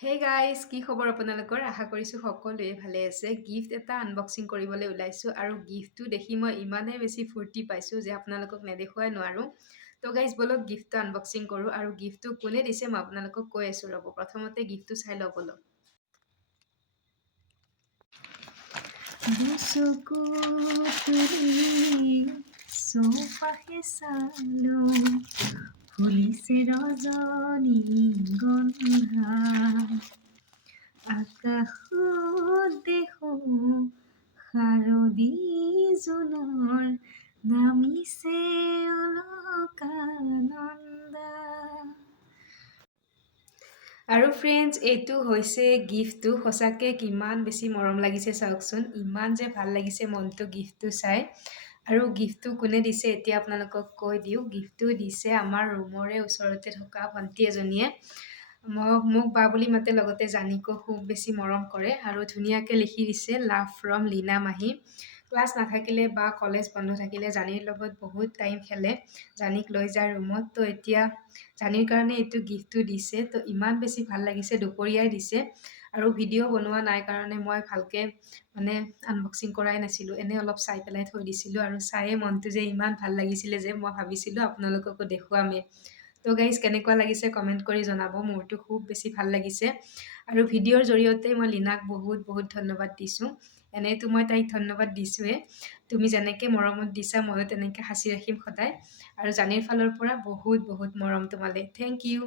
Hey guys, কি খবৰ আপোনালোকৰ? আশা কৰিছোঁ সকলোৱে ভালে আছে। গিফ্ট এটা আনবক্সিং কৰিবলৈ ওলাইছোঁ আৰু গিফ্টটো দেখি মই ইমানেই বেছি ফূৰ্তি পাইছোঁ যে আপোনালোকক নেদেখুৱাই নোৱাৰোঁ। তো গাইজ বলক গিফ্টটো আনবক্সিং কৰোঁ আৰু গিফ্টটো কোনে দিছে মই আপোনালোকক কৈ আছোঁ ৰ'ব। প্ৰথমতে গিফ্টটো চাই লওঁ বলক। দুচকু তুলি চৌপাশে চালোঁ, ফুলিছে ৰজনীগন্ধা। আকাশত দেখোঁ শাৰদী জোনৰ নামিছে অলকানন্দা। আৰু ফ্ৰেণ্ডছ, এইটো হৈছে গিফ্টটো। সঁচাকৈ কিমান বেছি মৰম লাগিছে চাওকচোন। ইমান যে ভাল লাগিছে মনটো গিফ্টটো চাই। আৰু গিফ্টটো কোনে দিছে এতিয়া আপোনালোকক কৈ দিওঁ। গিফ্টটো দিছে আমাৰ ৰুমৰে ওচৰতে থকা ভণ্টি এজনীয়ে। মোক বা বুলি মাতে, লগতে জানিকো খুব বেছি মৰম কৰে আৰু ধুনীয়াকৈ লিখি দিছে, লাভ ফ্ৰম লীনা মাহী। ক্লাছ নাথাকিলে বা কলেজ বন্ধ থাকিলে জানিৰ লগত বহুত টাইম খেলে, জানিক লৈ যায় ৰুমত। তো এতিয়া জানিৰ কাৰণে এইটো গিফ্টটো দিছে। তো ইমান বেছি ভাল লাগিছে, দুপৰীয়াই দিছে আৰু ভিডিঅ' বনোৱা নাই কাৰণে মই ভালকৈ আনবক্সিং কৰাই নাছিলোঁ। এনেই অলপ চাই পেলাই থৈ দিছিলোঁ আৰু চায়ে মনটো যে ইমান ভাল লাগিছিলে যে মই ভাবিছিলোঁ আপোনালোককো দেখুৱামেই। তো গাইজ, কেনেকুৱা লাগিছে কমেণ্ট কৰি জনাব। মোৰতো খুব বেছি ভাল লাগিছে আৰু ভিডিঅ'ৰ জৰিয়তে মই লীনাক বহুত বহুত ধন্যবাদ দিছোঁ। এনেইতো মই তাইক ধন্যবাদ দিছোঁৱে। তুমি যেনেকৈ মৰমত দিছা ময়ো তেনেকৈ সাঁচি ৰাখিম সদায়। আৰু জানিৰ ফালৰ পৰা বহুত বহুত মৰম তোমালৈ। Thank U.